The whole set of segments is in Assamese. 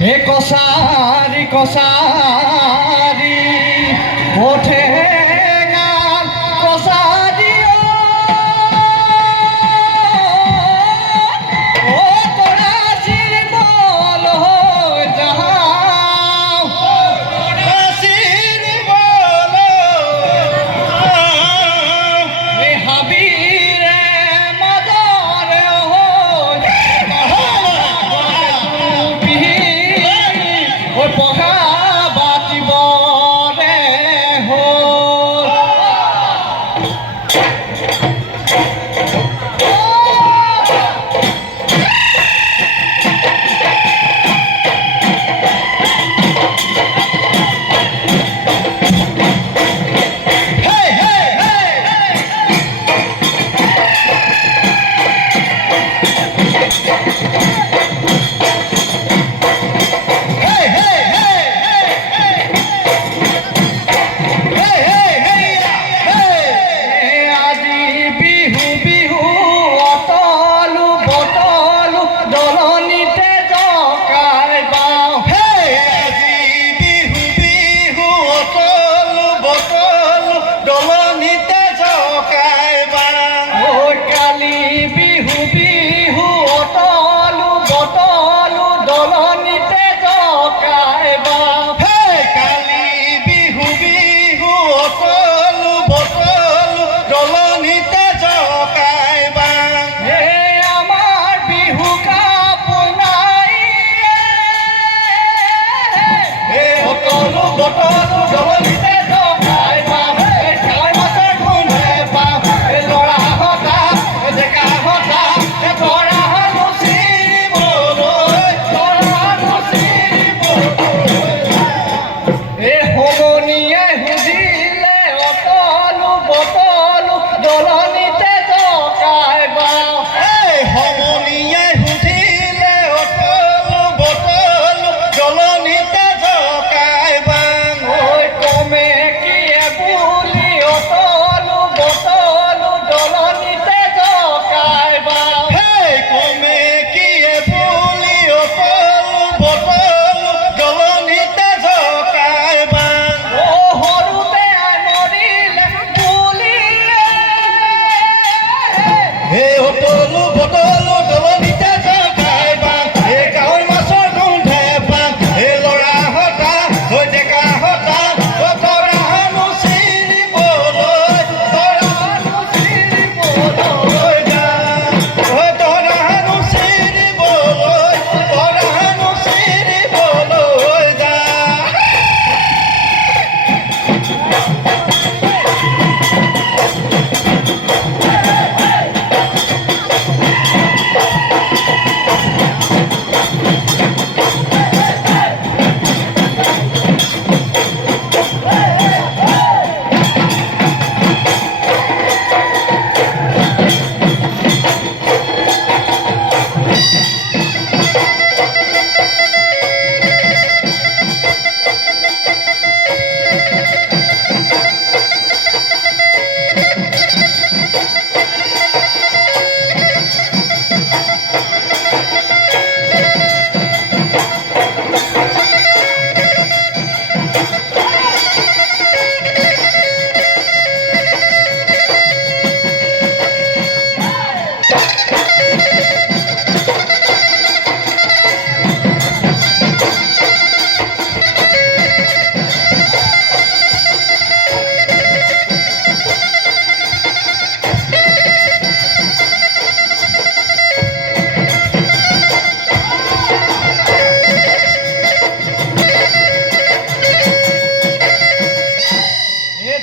এ কসারি কসারি ওঠে গান কসারি ও তোরা শিরবল যাও শিরবল এ হাবিরে মদর ওই পঘা বাতিব রে হল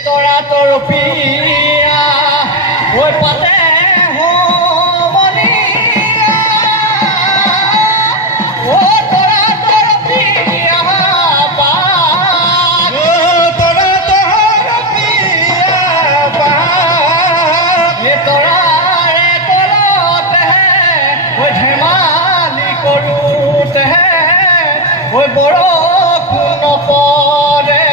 তোরা তোর পিয়া ওই পথে হো মনিয়া ও তোরা তোর পিয়া বাগ ও তোরা তোর পিয়া বাগ এ তোরা রে তোলতে ওই ধেমালি করুতে ওই বড় কোন পরে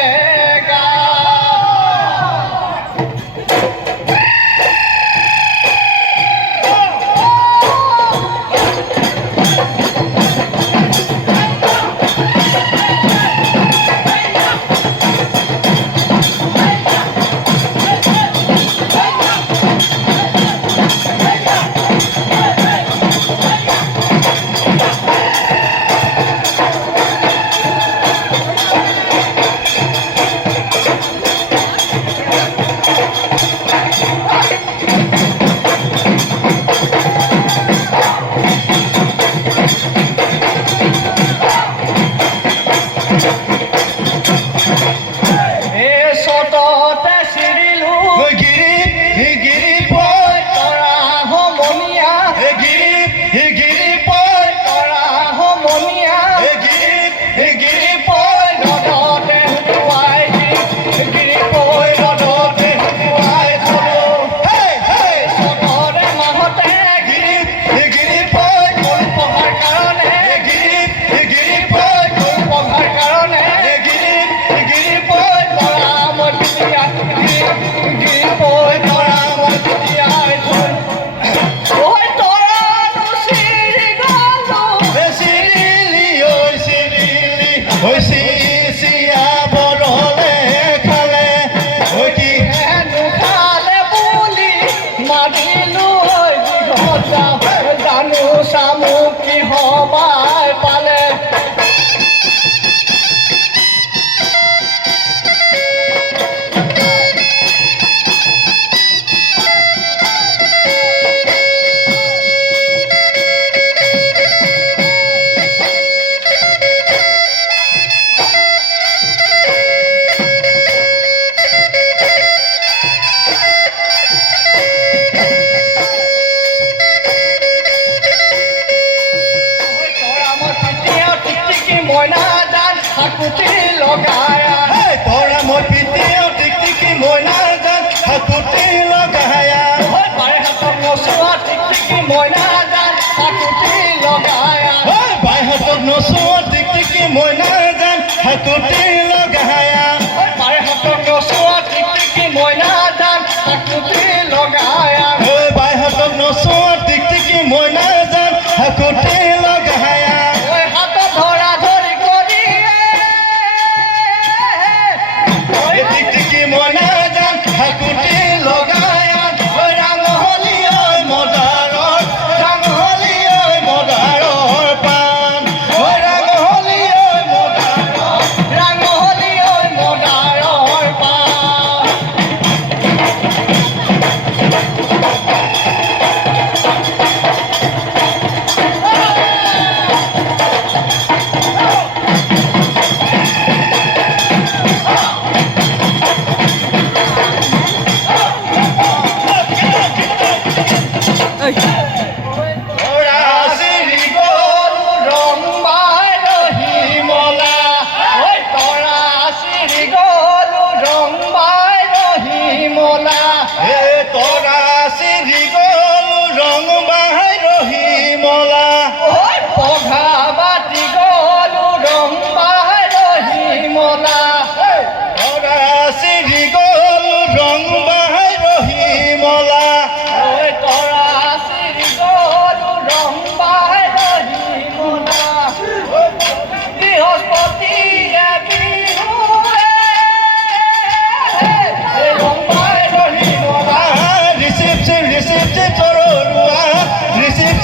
ঐ চিৰা বৰলে খালে ঐ কি নুখালে বুলি মাতিলো জানো চামুকি সবাই পালে মইনা জান হাকুটি লগায়া তৰা মই পিতেও টিকটিকি মইনা জান হাকুটি লগায়া বাৰে হাতত নচোৱা টিকটিকি মইনা জান হাকুটি লগায়া বাইহাতত নচোৱা টিকটিকি মইনা জান হাকুটি লগায়া বাৰে হাতত নচোৱা টিকটিকি মইনা জান হাকুটি লগায়া বাইহাতত নচোৱা টিকটিকি মইনা জান হাকুটি লগায়া হাতত ধৰা ধৰি কৰি টিকটিকি মইনা জান হাকুটি লগায়া ৰাঙহলি ঐ মদাৰৰ ৰাঙহলি ঐ মদাৰৰ পাণ ৰাঙহলি ঐ মদাৰৰ ৰাঙহলি ঐ মদাৰৰ পাণ তৰা চিৰি গ'ল ৰং বাই ৰহি মলা তৰা চিৰি গ'লো ৰং বাই ৰহি মলা তৰা চিৰি গ'ল ৰং বাহাই ৰহি মলা পঘা বাতি গ'লো ৰং বাই ৰহি মলা তৰা চিৰি গ'ল ৰং বাহাই ৰহি মলা তৰা চিৰি গ'লো ৰং বাই ৰহি মলা বৃহস্পতিয়ে বিহুৱে ৰং বাই ৰহি মলা ৰিচিপ চিপ তৰুৱা ৰিচিপ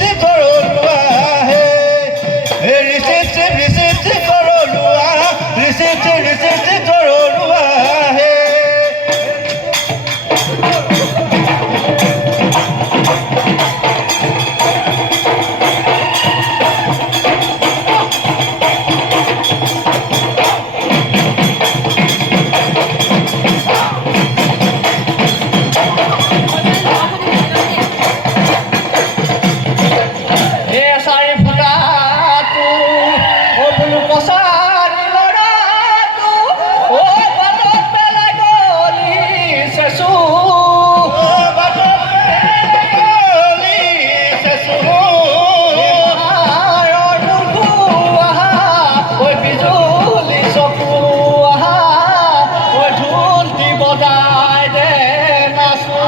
চিপ তৰুৱা হে ৰিচিপ চিপ তৰুৱা ৰিচিপ চিপ তৰুৱা হে চাৰি ফুটাটো বোলো কছাৰী ল'ৰাটো বাটত পেলাই গলি চেচু বিজুলি চকু আহা ঢোলটি বজাই দে নাচো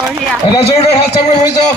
বঢ়িয়া এটা জোৰদাৰ হাত চাপৰি হৈ যাওক